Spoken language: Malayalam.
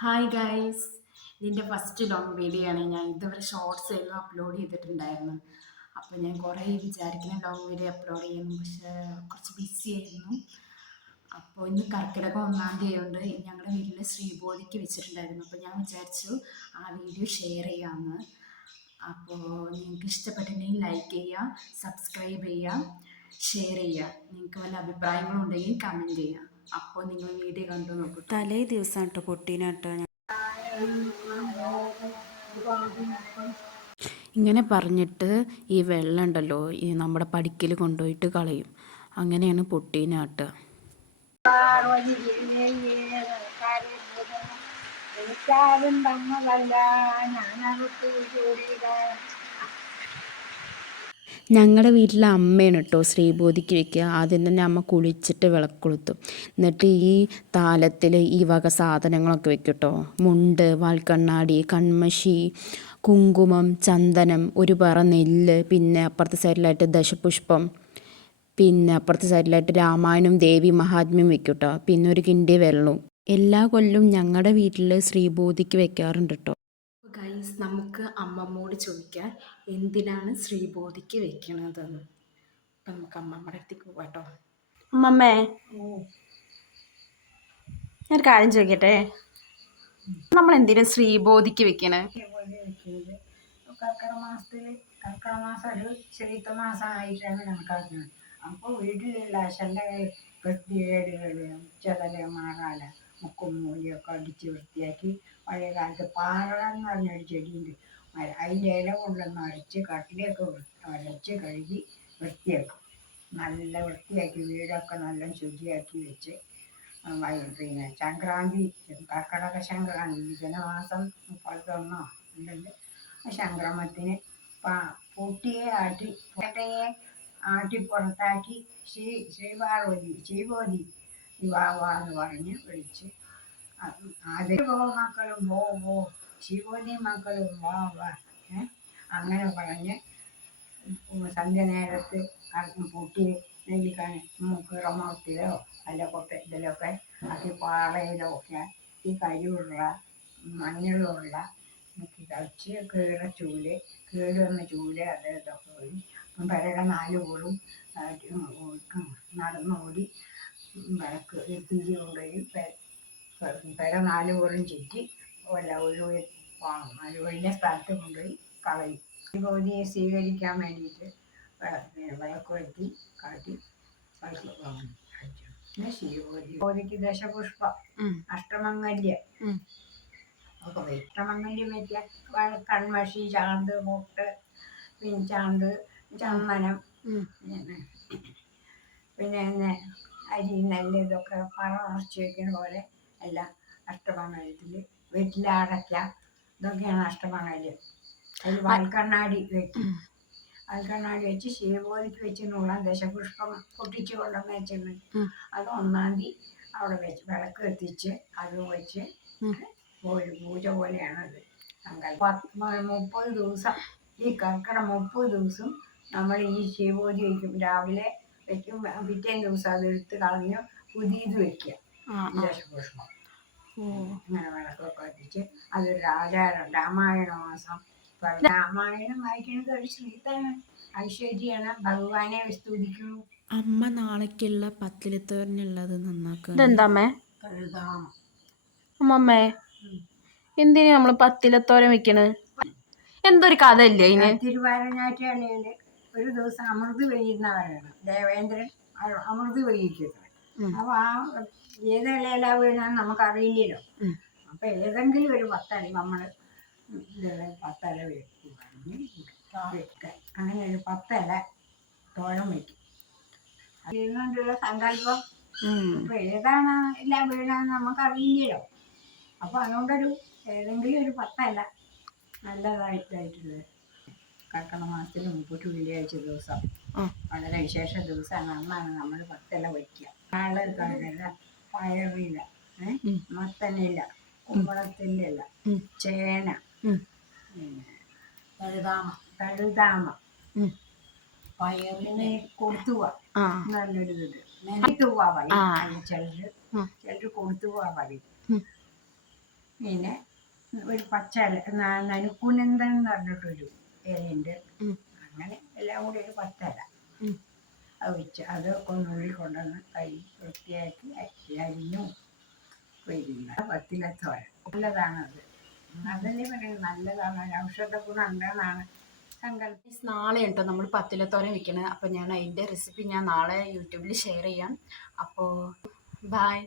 ഹായ് ഗൈസ്, ഇതിൻ്റെ ഫസ്റ്റ് ലോങ് വീഡിയോ ആണ്. ഞാൻ ഇതുവരെ ഷോർട്സ് എല്ലാം അപ്ലോഡ് ചെയ്തിട്ടുണ്ടായിരുന്നു. അപ്പോൾ ഞാൻ കുറേ വിചാരിക്കുന്ന ലോങ് വീഡിയോ അപ്ലോഡ് ചെയ്യുന്നു, പക്ഷേ കുറച്ച് ബിസി ആയിരുന്നു. അപ്പോൾ ഇന്ന് കർക്കിടകം 1-ാം തീയതി ആയതുകൊണ്ട് ഞങ്ങളുടെ വീട്ടിൽ ശ്രീബോധിക്ക് വെച്ചിട്ടുണ്ടായിരുന്നു. അപ്പോൾ ഞാൻ വിചാരിച്ചു ആ വീഡിയോ ഷെയർ ചെയ്യാമെന്ന്. അപ്പോൾ നിങ്ങൾക്ക് ഇഷ്ടപ്പെട്ടിട്ടുണ്ടെങ്കിൽ ലൈക്ക് ചെയ്യുക, സബ്സ്ക്രൈബ് ചെയ്യുക, ഷെയർ ചെയ്യുക. നിങ്ങൾക്ക് വല്ല അഭിപ്രായങ്ങളുണ്ടെങ്കിൽ കമൻറ്റ് ചെയ്യുക. അപ്പോൾ നിങ്ങൾ വീഡിയോ കണ്ടു നോക്കൂ. തലേ ദിവസം കേട്ടോ പൊട്ടീനാട്ടോ ഇങ്ങനെ പറഞ്ഞിട്ട് ഈ വെള്ളം ഉണ്ടല്ലോ ഈ നമ്മുടെ പടിക്കൽ കൊണ്ടുപോയിട്ട് കളയും. അങ്ങനെയാണ് പൊട്ടീനാട്ടുക. എനിക്കാരും തന്നതല്ല, ഞാനകത്ത് ഞങ്ങളുടെ വീട്ടിലെ അമ്മയാണ് കേട്ടോ ശ്രീബോധിക്ക് വെക്കുക. ആദ്യം തന്നെ അമ്മ കുളിച്ചിട്ട് വിളക്കൊളുത്തും. എന്നിട്ട് ഈ താലത്തിൽ ഈ വക സാധനങ്ങളൊക്കെ വെക്കും കേട്ടോ. മുണ്ട്, വാൽക്കണ്ണാടി, കൺമഷി, കുങ്കുമം, ചന്ദനം, ഒരു പറ നെല്ല്, പിന്നെ അപ്പുറത്തെ സൈഡിലായിട്ട് ദശപുഷ്പം, പിന്നെ അപ്പുറത്തെ സൈഡിലായിട്ട് രാമായണം ദേവി മഹാത്മ്യം വെക്കും കേട്ടോ. പിന്നെ ഒരു കിണ്ടി വെള്ളവും. എല്ലാ കൊല്ലവും ഞങ്ങളുടെ വീട്ടിൽ ശ്രീബോധിക്ക് വെക്കാറുണ്ട് കേട്ടോ. ഗൈസ്, നമുക്ക് അമ്മമ്മോട് ചോദിക്കാം എന്തിനാണ് ശ്രീബോധിക്ക് വെക്കണതെന്ന്. അപ്പം നമുക്ക് അമ്മമ്മയുടെ അടുത്തേക്ക് പോകാട്ടോ. അമ്മമ്മേ, ഞാൻ കാര്യം ചോദിക്കട്ടെ, നമ്മൾ എന്തിനാ ശ്രീബോധിക്ക് വെക്കണേ? കർക്കിടക മാസം ഒരു ചൈത്ര മാസമായിട്ടാണ് കണക്കാക്കുന്നത്. അപ്പോൾ വീട്ടിലുള്ള അശൻ്റെ വൃത്തികേടുകൾ, ചെതല്, മാറാല, മുക്കും മൂലിയൊക്കെ അടിച്ച് വൃത്തിയാക്കി. പഴയ കാലത്ത് പാറ എന്ന് പറഞ്ഞൊരു ചെടിയുണ്ട്, അതിൻ്റെ ഇല കൊണ്ടൊന്ന് അരച്ച് കട്ടിലൊക്കെ അരച്ച് കഴുകി വൃത്തിയാക്കും. നല്ല വൃത്തിയാക്കി വീടൊക്കെ നല്ല ശുചിയാക്കി വെച്ച് പിന്നെ സംക്രാന്തി, കർക്കിടക സംക്രാന്തി, ജനമാസം 31 ഉണ്ടെങ്കിൽ സംക്രമത്തിന് പൊട്ടിയെ ആട്ടി പുറത്താക്കി ശ്രീബോധി വിവാഹമെന്ന് പറഞ്ഞ് വിളിച്ച് അതിൽ മക്കളും പോ ശിവോധി മക്കളും വാ അങ്ങനെ പറഞ്ഞ് സന്ധ്യ നേരത്ത് പൊട്ടി നെല്ലിക്കാണ് കിറമത്തിലോ അല്ല ഇതിലൊക്കെ അത് പാറയിലോ ഒക്കെ ഈ കരിയുള്ള മഞ്ഞളുള്ള കളിച്ച് കേട് വന്ന ചൂല് അതൊക്കെ പോയി പെരയുടെ 4 കൂറും നടന്നോടി വിളക്ക് തിരി കൊണ്ടുപോയി പെര 4 കൂറും ചുറ്റി ഒഴിഞ്ഞ സ്ഥലത്ത് കൊണ്ടുപോയി കളയും. ഭഗവതിയെ സ്വീകരിക്കാൻ വേണ്ടിയിട്ട് വിളക്ക് വരുത്തി കാട്ടി പിന്നെ ശിവഭഗവതിക്ക് ദശപുഷ്പം, അഷ്ടമംഗല്യം ഒക്കെ വരും. അഷ്ടമംഗല്യം വയ്ക്കുക കൺമഷി, ചാന്ത്, മുട്ട്, പിന്നെ ചാന്ത്, ചന്ദനം, പിന്നെ അരി, നെല്ല്, ഇതൊക്കെ പറ നിറച്ച് വയ്ക്കുന്ന പോലെ എല്ലാം അഷ്ടമംഗല്യത്തിൽ വെറ്റിലടയ്ക്ക, ഇതൊക്കെയാണ് അഷ്ടമംഗല്യം. അതിൽ വാൽക്കണ്ണാടി വെക്കും. വാൽക്കണ്ണാടി വെച്ച് ശിവബോധിക്ക് വെച്ച് നൂറാം ദശപുഷ്പം പൊട്ടിച്ച് കൊണ്ടുവന്ന് വെച്ചിരുന്നു. അത് 1-ാം തീയതി അവിടെ വെച്ച് വിളക്ക് എത്തിച്ച് അത് വെച്ച് ഒരു പൂജ പോലെയാണത്. 30 ദിവസം, ഈ കർക്കിടക 30 ദിവസം നമ്മൾ ഈ ശിവബോധി വയ്ക്കും. രാവിലെ വയ്ക്കും, പിറ്റേ ദിവസം അത് എടുത്ത് കളഞ്ഞ് പുതിയത് വയ്ക്കുക ദശപുഷ്പം. അങ്ങനെ വിളക്കൊക്കെ എത്തിച്ച് അതൊരു ആചാരം. രാമായണ മാസം രാമായണം വായിക്കുന്നത് ഒരു ശ്രീത്താണ്, ഐശ്വര്യാണ്, ഭഗവാനെ സ്തുതിക്കുന്നു. അമ്മ നാളേക്കുള്ള പത്തിലത്തോരനുള്ളത് നന്നാക്കുക. ഇതെന്താമ്മേ? കഴുതാമ. അമ്മമ്മേ, എന്തിനാ നമ്മൾ പത്തിലത്തോരൻ വെക്കണ്? എന്തൊരു കഥ ഇല്ലേ അതിന്? തിരുവാരഞ്ഞാറ്റയില് ഒരു ദിവസം അമൃത് പെയ്യുന്നവരാണ് ദേവേന്ദ്രൻ അമൃത് പെയ്യിക്കുന്നത്. അപ്പൊ ആ ഏതിലയിലാ വീഴാന്ന് നമുക്കറിയില്ലല്ലോ. അപ്പൊ ഏതെങ്കിലും ഒരു 10 ഇല നമ്മള് 10 ഇല വെക്കുക. അങ്ങനെ ഒരു 10 ഇല തോരൻ വയ്ക്കും. അതിനുകൊണ്ടുള്ള സങ്കല്പം. അപ്പൊ ഏതാണ് എല്ലാം വീഴാന്ന് നമുക്കറിയില്ലല്ലോ. അപ്പൊ അതുകൊണ്ടൊരു ഏതെങ്കിലും ഒരു 10 ഇല നല്ലതായിട്ടുള്ളത്. കർക്കിടക മാസത്തിൽ 30 വെള്ളിയാഴ്ച ദിവസം വളരെ വിശേഷ ദിവസമാണ്. അന്നാണ് നമ്മൾ 10 ഇല വയ്ക്കുക. കടല, പയറില, മത്തനില, കുമ്പളത്തിൻ്റെ ഇല, ചേന, കഴുതാമ, പയറിനെ കൊടുത്തുക, നല്ലൊരു ഇത് നെല്ലിത്തുക പറയും. ചിലര് കൊടുത്തുക പറയും. പിന്നെ ഒരു പച്ച നനുക്കുനന്ദൻ എന്ന് പറഞ്ഞിട്ടൊരു ഇലയുണ്ട്. അങ്ങനെ എല്ലാം കൂടി ഒരു 10 ഇല അത് വെച്ച് അതൊക്കെ നുള്ളി കൊണ്ടുവന്ന് വൃത്തിയാക്കി അരിഞ്ഞു വരുന്ന പത്തിലത്തോരൻ നല്ലതാണത്. അതല്ലേ പറയുന്നത് നല്ലതാണ്, ഔഷധ ഗുണം ഉണ്ടെന്നാണ് സങ്കല്പം. നാളെ കേട്ടോ നമ്മൾ പത്തിലത്തോരൻ വെക്കണത്. അപ്പോൾ ഞാൻ അതിൻ്റെ റെസിപ്പി ഞാൻ നാളെ യൂട്യൂബിൽ ഷെയർ ചെയ്യാം. അപ്പോൾ ബൈ.